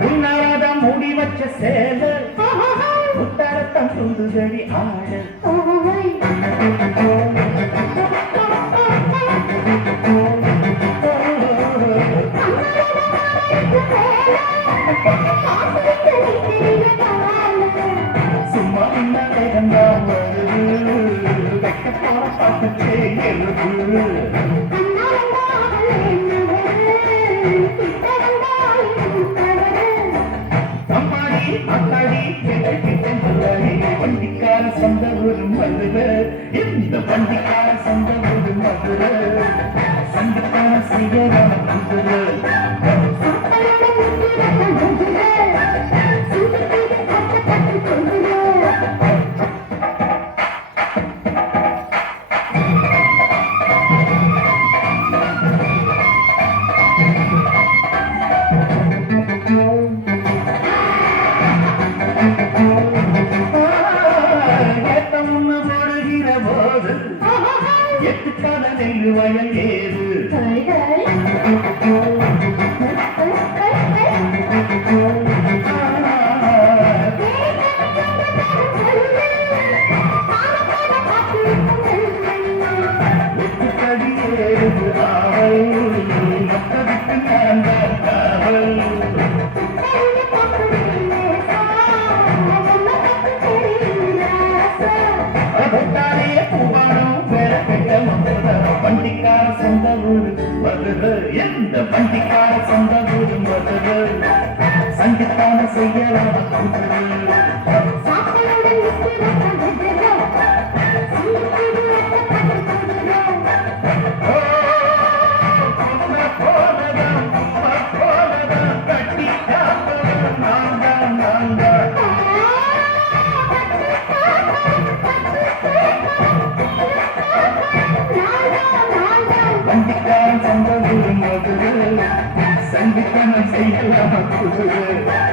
உன்னாத மூடி வச்ச சேல முத்தாரத்தம் துண்டுதடி ஆட சும்மா வேகந்தா வருது வெக்க போற பார்த்துச்சே எழுது அம்மாடி அத்தாடி வண்டிக்கார சொந்த ஒரு மதுரை இந்த வண்டிக்கார சொந்த ஒரு மதுரை சங்கத்தான செய்யறான குதிரை எட்டுக்கான நெல்லு வயல் ஏறு எட்டுக்கடி ஏறு ஆவல் மக்களுக்கு நான் காவல் வண்டிக்கார சொந்த ஊரு மதுரை எந்த வண்டிக்கார சொந்த ஊரு மதுரை சங்கத்தான செய்யலாம் வண்டிக்காரன் சொந்த ஊரு மதுரை சங்கத்தான செய்யலாம்